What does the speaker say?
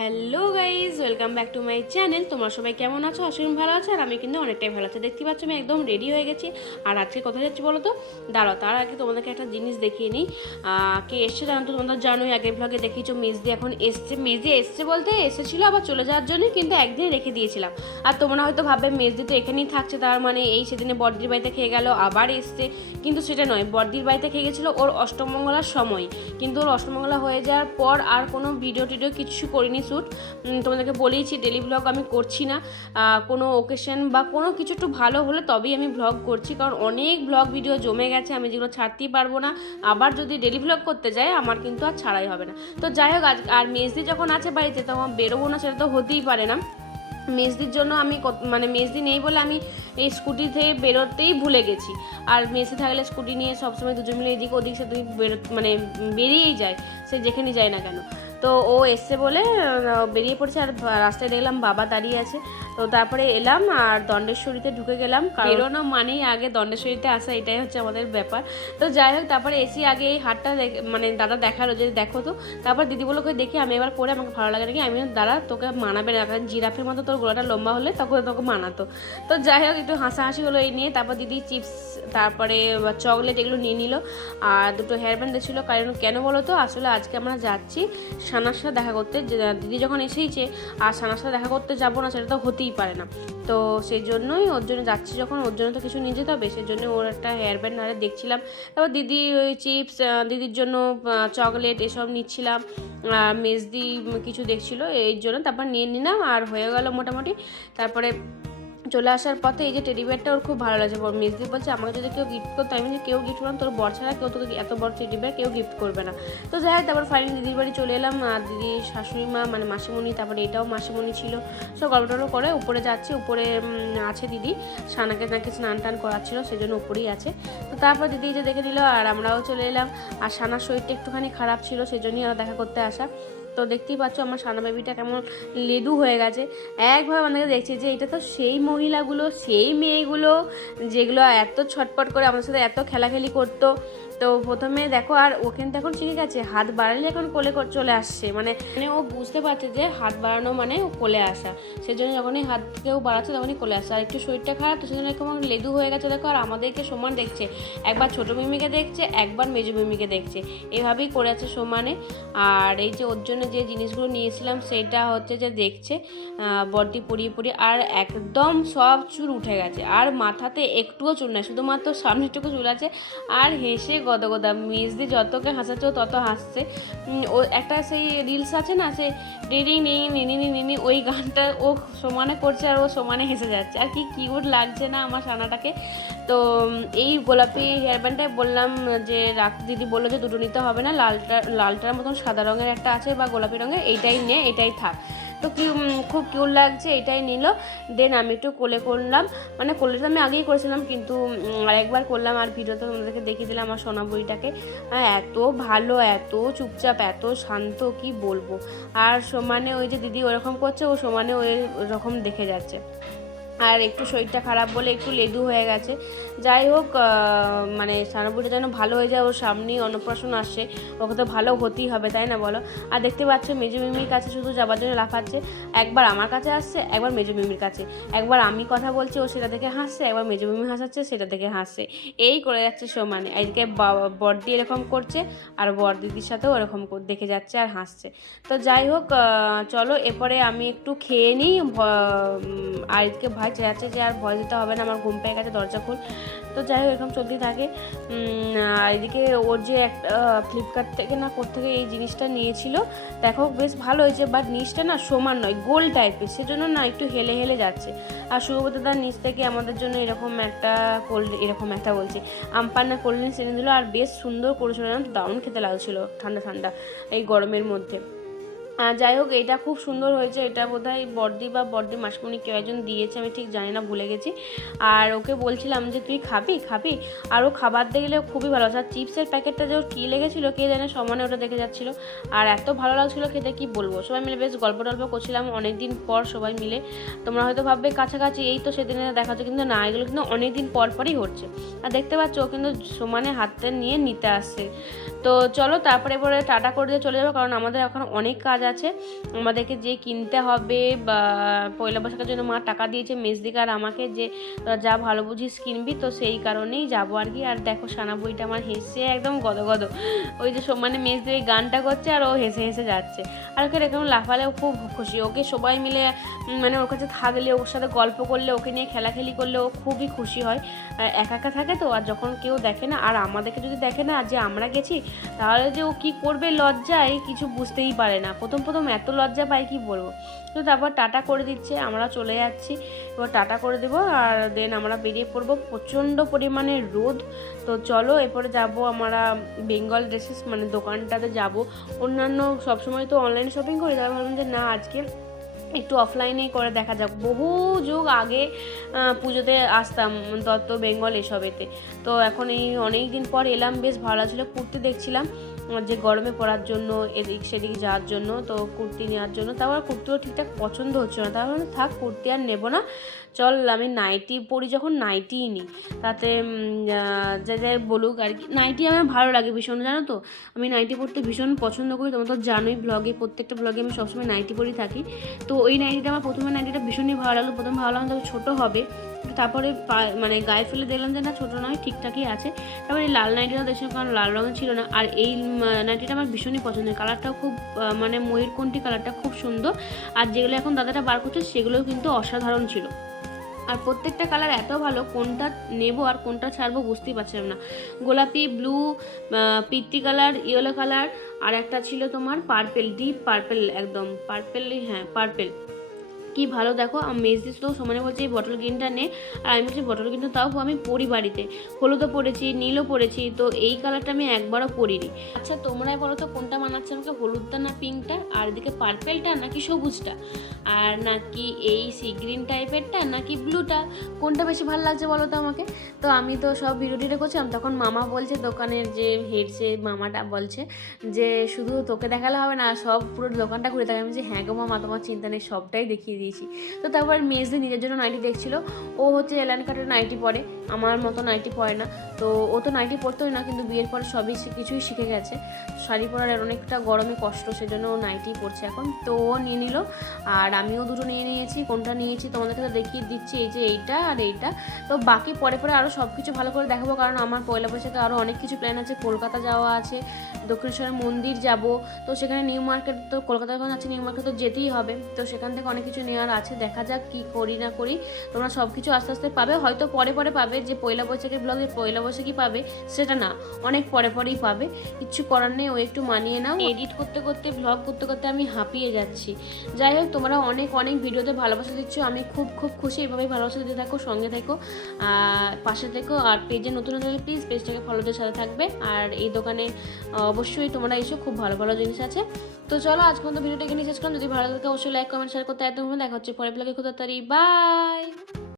Hello guys welcome back to my channel তোমরা সবাই কেমন আছো? করি ভালো আছো। আর আমি কিন্তু অনেকটাই ভালো আছি। দেখতে পাচ্ছ, আমি একদম রেডি হয়ে গেছি। আর আজকে কোথায় যাচ্ছি বলো তো? দাঁড়াও, তার আগে তোমাদেরকে একটা জিনিস দেখিয়ে নিই। কে এসছে জানো তো? তোমরা জানোই, আগের ব্লগে দেখিয়েছো, মেজদি এখন এসছে। মেজদি এসছে বলতে এসেছিল, আবার চলে যাওয়ার জন্য কিন্তু একদিন রেখে দিয়েছিলাম। আর তোমরা হয়তো ভাববে, মেজদি তো এখানেই থাকছে। তার মানে এই সেদিনে বড়দির বাড়িতে খেয়ে গেল, আবার এসছে। কিন্তু সেটা নয় বড়দির বাড়িতে খেয়ে গেছিল ওর অষ্টমঙ্গলার সময়। কিন্তু ওর অষ্টমঙ্গলা হয়ে যাওয়ার পর আর কোনো ভিডিও টিডিও কিছু করিনি। শ্যুট তোমাদেরকে বলেইছি ডেলি ব্লগ আমি করছি না। কোনো ওকেশন বা কোনো কিছু একটু ভালো হলে তবেই আমি ব্লগ করছি। কারণ অনেক ব্লগ ভিডিও জমে গেছে, আমি যেগুলো ছাড়তেই পারব না। আবার যদি ডেলি ব্লগ করতে যাই, আমার কিন্তু আর ছাড়াই হবে না। তো যাই হোক, আজ আর মেজদি যখন আছে বাড়িতে তখন বেরোবো না সেটা তো হতেই পারে না। মেজদির জন্য আমি মানে মেজদি নেই বলে আমি এই স্কুটি থেকে বেরোতেই ভুলে গেছি। আর মেসে থাকলে স্কুটি নিয়ে সবসময় দুজন মিলে এদিক ওদিক সেদিক বেরো মানে বেরিয়েই যায়, সে যেখানে যায় না কেন। তো ও এসছে বলে বেরিয়ে পড়েছে আর রাস্তায় দেখলাম বাবা দাঁড়িয়ে আছে। তো তারপরে এলাম আর দণ্ডেশ্বরীতে ঢুকে গেলাম বেরোনো মানেই আগে দণ্ডেশ্বরীতে আসা, এটাই হচ্ছে আমাদের ব্যাপার। তো যাই হোক, তারপরে এসি আগে এই হাটটা মানে দাদা দেখাল যে দেখো তো। তারপর দিদি বলো "কই দেখি আমি এবার করে আমাকে ভালো লাগে নাকি আমি দাঁড়া, তোকে মানাবে না। কারণ জিরাফের মতো তোর গোলাটা লম্বা হলে তখন তোকে মানাতো। তো যাই হোক, একটু হাসাহাসি হলো এই নিয়ে। তারপর দিদি চিপস, তারপরে চকলেট এগুলো নিয়ে নিল। আর দুটো হেয়ার ব্যান্ড ছিল, কারণ কেন বলো তো? আসলে আজকে আমরা যাচ্ছি সানার সাথে দেখা করতে দিদি যখন এসেইছে, আর সানার সাথে দেখা করতে যাব না, সেটা তো হতেই পারে না। তো সেই জন্যই ওর জন্য যাচ্ছি যখন, ওর জন্য তো কিছু নিয়ে যেতে হবে সেই জন্য ওর একটা হেয়ার ব্যান্ড নাহলে দেখছিলাম। তারপর দিদি ওই চিপস দিদির জন্য চকলেট এসব নিচ্ছিলাম মেজদি কিছু দেখছিলো এই জন্য তারপর নিয়ে নিলাম, আর হয়ে গেল মোটামুটি। তারপরে চলে আসার পথে এই যে টেডি বিয়ারটা ওর খুব ভালো লাগছে। মেজদি বলছে আমাকে যদি কেউ গিফট করতো আমি বলছি, কেউ গিফট করলাম তোর বর ছাড়া কেউ তোকে এত বড় টেডি বিয়ার কেউ গিফট করবে না। তো যাই হোক তারপর ফাইনালি দিদির বাড়ি চলে এলাম। আর দিদি শাশুড়ি মা মানে মাসিমণি তারপরে এটাও মাসিমণি ছিল। সব গল্প টল্প করে উপরে যাচ্ছে উপরে আছে দিদি। সানাকে নাকি স্নান টান করাচ্ছিল সেই জন্য উপরেই আছে। তো তারপর দিদি যে দেখে দিল আর আমরাও চলে এলাম। আর সানার শরীরটা একটুখানি খারাপ ছিল সেই জন্যই ওরা দেখা করতে আসা। তো দেখতেই পাচ্ছ আমার সানা বেবিটা কেমন লেডু হয়ে গেছে। একভাবে আমাদেরকে দেখছে যে এটা তো সেই মহিলাগুলো, সেই মেয়েগুলো, যেগুলো এত ছটপট করে আমাদের সাথে এত খেলাখেলি করতো। তো প্রথমে দেখো, আর ও কিন্তু এখন শিখে গেছে, হাত বাড়ালে এখন কোলে চলে আসছে। মানে মানে ও বুঝতে পারছে যে হাত বাড়ানো মানে ও কোলে আসা। সেজন্য যখনই হাত কেউ বাড়াচ্ছে তখনই কোলে আসা। আর একটু শরীরটা খারাপ, তো সেজন্য কেমন লেদু হয়ে গেছে দেখো, আর আমাদেরকে সমান দেখছে। একবার ছোটো মিমিকে দেখছে, একবার মেজো মিমিকে দেখছে। এভাবেই করে আছে সমানে। আর এই যে ওর জন্য যে জিনিসগুলো নিয়েছিলাম, সেটা হচ্ছে যে দেখছে বডি পরিয়ে পরিয়ে আর একদম সব চুল উঠে গেছে। আর মাথাতে একটুও চুল নেই, শুধুমাত্র সামনেটুকু চুল আছে। আর হেসে গদগদা মিসদি যতকে হাসাচ্ছে ও তত হাসছে। ও একটা সেই রিলস আছে না, সে ডিডি নিনি নিনি নিনি ওই গানটা ও সমানে করছে আর ও সমানে হেসে যাচ্ছে। আর কি কিউট লাগছে না আমার সানাটাকে। তো এই গোলাপি হেয়ার ব্যান্ডটাই বললাম যে, রাখ দিদি বলল যে, দুটো নিতে হবে না, লালটা, লালটার মতন সাদা রঙের একটা আছে বা গোলাপি রঙের, এইটাই নে, এটাই থাক। তো কি খুব কিউট লাগছে, এটাই নিল। দেন আমি একটু কোলে করলাম। মানে কোলে তো আমি আগেই করেছিলাম, কিন্তু আরেকবার করলাম আর ভিডিওতে তোমাদেরকে দেখিয়ে দিলাম আমার সোনা বইটাকে আর এত ভালো, এত চুপচাপ, এত শান্ত, কি বলব। আর সমানে ওই যে দিদি ওরকম করছে, ও সমানে ওই রকম দেখে যাচ্ছে। আর একটু শরীরটা খারাপ বলে একটু লেদু হয়ে গেছে। যাই হোক মানে সানাপুরটা যেন ভালো হয়ে যায়, ওর সামনেই অন্নপ্রাশন আসছে, ওকে তো ভালো হতেই হবে, তাই না বলো? আর দেখতে পাচ্ছ মেজো মিমির কাছে শুধু যাবার জন্য লাফাচ্ছে, একবার আমার কাছে আসছে, একবার মেজো মিমির কাছে। একবার আমি কথা বলছি, ও সেটা দেখে হাসছে, একবার মেজো মিমি হাসাচ্ছে, সেটা দেখে হাসছে। এই করে যাচ্ছে সমানে এদিকে বা- বড়দি এরকম করছে, আর বর দিদির সাথেও এরকম দেখে যাচ্ছে আর হাসছে। তো যাই হোক চলো, এরপরে আমি একটু খেয়ে নিই আর এদিকে ভাই চেঁচাচ্ছে যে আর ভয় দিতে হবে না, আমার ঘুম পেয়ে গেছে, দরজা খুল। তো যাই হোক, এরকম চলতেই থাকে। এদিকে ওর যে একটা ফ্লিপকার্ট থেকে না থেকে এই জিনিসটা নিয়েছিল, দেখো বেশ ভালো হয়েছে বাট নিচটা না সমান নয়, গোল টাইপের সেজন্য না একটু হেলে হেলে যাচ্ছে। আর শুভব্রতদার নিচ থেকে আমাদের জন্য এরকম একটা কোল্ড এরকম একটা বলছি আমপান্না কোল্ড ড্রিঙ্কস এনে দিল, আর বেশ সুন্দর করেছিল দারুণ খেতে লাগছিল, ঠান্ডা ঠান্ডা, এই গরমের মধ্যে। যাই হোক, এটা খুব সুন্দর হয়েছে। এটা বোধহয় বর্দি বা বর্দি মাসমণি কেউ একজন দিয়েছে, আমি ঠিক জানি না, ভুলে গেছি। আর ওকে বলছিলাম যে, তুই খাবি? খাবি? আর ও খাবার দেখলে খুবই ভালো আর চিপসের প্যাকেটটা যে ওর কী লেগেছিল, কে জানে, সমানে ওটা দেখে যাচ্ছিল। আর এত ভালো লাগছিল খেতে, কি বলব? সবাই মিলে বেশ গল্প টল্প করছিলাম অনেক দিন পর সবাই মিলে। তোমরা হয়তো ভাববে, কাছাকাছি এই তো সেদিনে দেখা যাচ্ছে কিন্তু না, এগুলো কিন্তু অনেক দিন পর পরই হচ্ছে। আর দেখতে পাচ্ছ, ও কিন্তু সমানে হাতটা নিয়ে নিতে আসছে। তো চলো তারপরে পরে টাটা করে দিয়ে চলে যাব, কারণ আমাদের এখন অনেক কাজ আছে। আমাদেরকে যে কিনতে হবে বা পয়লা বৈশাখের জন্য মা টাকা দিয়েছে মেজদিকা আর আমাকে যে যা ভালো বুঝিস কিনবি, তো সেই কারণেই যাব আর কি। আর দেখো সানা বইটা আমার হেসে একদম গদ গদ ওই যে মানে মেজদি ওই গানটা করছে আর ও হেসে হেসে যাচ্ছে। আর ওকে এরকম লাফালে খুব খুশি। ওকে সবাই মিলে মানে ওর কাছে থাকলে, ওর সাথে গল্প করলে, ওকে নিয়ে খেলাখেলি করলে ও খুবই খুশি হয়। একা একা থাকে তো, আর যখন কেউ দেখে না, আর আমাদেরকে যদি দেখে না যে আমরা গেছি তাহলে যে ও কী করবে লজ্জায় কিছু বুঝতেই পারে না। প্রথম প্রথম এত লজ্জা পাই কি বলব? তো তারপর টাটা করে দিচ্ছে, আমরা চলে যাচ্ছি। এবার টাটা করে দেবো আর দেন আমরা বেরিয়ে পড়ব প্রচণ্ড পরিমাণে রোদ। তো চলো এরপরে যাব আমরা বেঙ্গল ড্রেসেস মানে দোকানটাতে যাব। অন্যান্য সবসময় তো অনলাইন শপিং করি, তাই ভাবলাম যে না, আজকে একটু অফলাইনে করে দেখা যাক। বহু যুগ আগে পুজোতে আসতাম দত্ত, বেঙ্গল এসবেতে। তো এখন এই অনেক দিন পর এলাম, বেশ ভালো লাগছিল। কুর্তি দেখছিলাম। যে গরমে পরার জন্য, এদিক সেদিক যাওয়ার জন্য, তো কুর্তি নেওয়ার জন্য তারপর কুর্তিও ঠিকঠাক পছন্দ হচ্ছে না। তারপর থাক, কুর্তি আর নেব না। চল, আমি নাইটি পরি যখন নাইটিই নিই তাতে যে যাই বলুক আর কি। নাইটি আমার ভালো লাগে ভীষণ, জানো তো? আমি নাইটি পরতে ভীষণ পছন্দ করি। তোমরা তো জানোই ব্লগে প্রত্যেকটা ব্লগে আমি সবসময় নাইটি পরেই থাকি। তো ওই নাইটিটা আমার প্রথমে নাইটিটা ভীষণই ভালো লাগল। প্রথম ভালো লাগল তবে ছোটো হবে। তারপরে মানে গায়ে ফেলে দেখলাম যে না, ছোটো নয়, ঠিকঠাকই আছে। তারপরে লাল নাইটিটা দেখছিলাম কারণ লাল রঙের ছিল না। আর এই নাইটিটা আমার ভীষণই পছন্দের। কালারটাও খুব মানে ময়ূরকণ্ঠী কালারটা খুব সুন্দর। আর যেগুলো এখন দাদাটা বার করছে, সেগুলোও কিন্তু অসাধারণ ছিল। আর প্রত্যেকটা কালার এত ভালো, কোনটা নেব আর কোনটা ছাড়বো বুঝতেই পারছিলাম না। গোলাপি, ব্লু পিত্তি কালার, ইয়েলো কালার, আর একটা ছিল তোমার পার্পেল, ডিপ পার্পেল একদম। পার্পেল হ্যাঁ পার্পেল। কি ভালো দেখো, আমি মেজদিস তো সমানে বলছে এই বটল গ্রিনটা নে। আর আমি বলছি বটল গ্রিনটা তাও আমি পরি বাড়িতে। হলুদও পরেছি, নীলও পরেছি, তো এই কালারটা আমি একবারও পরিনি। আচ্ছা তোমরাই বলো তো কোনটা মানাচ্ছে আমাকে, হলুদটা না পিঙ্কটা আর এদিকে পার্পেলটা নাকি সবুজটা? আর নাকি এই সি গ্রিন টাইপেরটা নাকি ব্লুটা কোনটা বেশি ভালো লাগছে বলো তো আমাকে? তো আমি তো সব ভিডিও টিডিও করছিলাম তখন মামা বলছে, দোকানের যে হেড সে মামাটা বলছে, যে শুধু তোকে দেখালে হবে না, সব পুরো দোকানটা ঘুরে থাকে আমি যে হ্যাঁ গো মামা, তোমার চিন্তা নেই, সবটাই দেখিয়ে দিয়েছি। তো তারপর মেজদি নিজের জন্য নাইটি দেখছিল। ও হচ্ছে এলান কাটের নাইটি পরে। আমার মতো নাইটি পরে না। তো ও তো নাইটি পরতোই না, কিন্তু বিয়ের পরে সবই কিছুই শিখে গেছে। শাড়ি পরার অনেকটা গরমে কষ্ট, সেজন্য ও নাইটি পরছে এখন। তো ও নিয়ে নিল। আর আমিও দুটো নিয়ে নিয়েছি। কোনটা নিয়েছি তোমাদেরকে তো দেখিয়ে দিচ্ছি। এই যে এইটা আর এইটা। তো বাকি পরে পরে আরও সব কিছু ভালো করে দেখাবো, কারণ আমার পয়লা বৈশাখে আরও অনেক কিছু প্ল্যান আছে। কলকাতা যাওয়া আছে, দক্ষিণেশ্বরের মন্দির যাব। তো সেখানে নিউ মার্কেট, তো কলকাতা যখন আছে নিউ মার্কেট তো যেতেই হবে। তো সেখান থেকে অনেক কিছু নেওয়ার আছে দেখা যাক কি করি না করি। তোমরা সব কিছু আস্তে আস্তে পাবে হয়তো পরে পরে পাবে যে পয়লা বৈশাখের ব্লগে পয়লা বৈশাখই পাবে সেটা না অনেক পরে পরেই পাবে। কিচ্ছু করার নেই ও একটু মানিয়ে নাও। এডিট করতে করতে ব্লগ করতে করতে আমি হাঁপিয়ে যাচ্ছি। যাই হোক তোমরা অনেক অনেক ভিডিওতে ভালোবাসা দিচ্ছ আমি খুব খুব খুশি এভাবেই ভালোবাসা দিতে থাকো সঙ্গে থেকো আর পাশে থেকো আর পেজে নতুন নতুন প্লিজ পেজটাকে ফলোদের সাথে থাকবে আর এই দোকানে অবশ্যই তোমরা এসো খুব ভালো ভালো জিনিস আছে। তো চলো আজকে মতো ভিডিওটা এখানে শেষ করলাম। যদি ভালো লাগে অবশ্যই লাইক কমেন্ট শেয়ার করতে একদম দেখা হচ্ছে পরে ব্লগে খুব তাড়াতাড়ি বাই